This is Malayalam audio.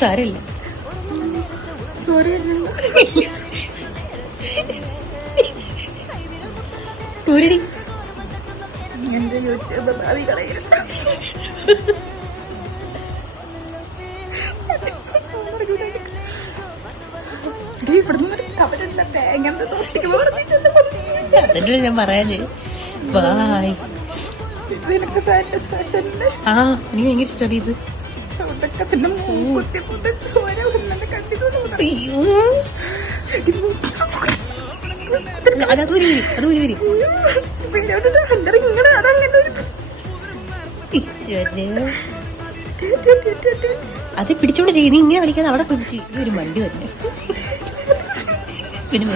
സാരമില്ല. ൂരടി എന്റെ യൂട്യൂബ് ഭാവി കളയരുത്. അതല്ലേ ഞാൻ പറയാഞ്ഞേ. ബായ്. ആ എനിക്ക് ഭയങ്കര ഇഷ്ടമാണ് ഇത്. അത് ഊരി വരും. അത് പിടിച്ചോണ്ട് ഇനി ഇങ്ങനെ കളിക്കാതെ അവിടെ പിടിച്ച് ഒരു വണ്ടി തന്നെ പിന്നെ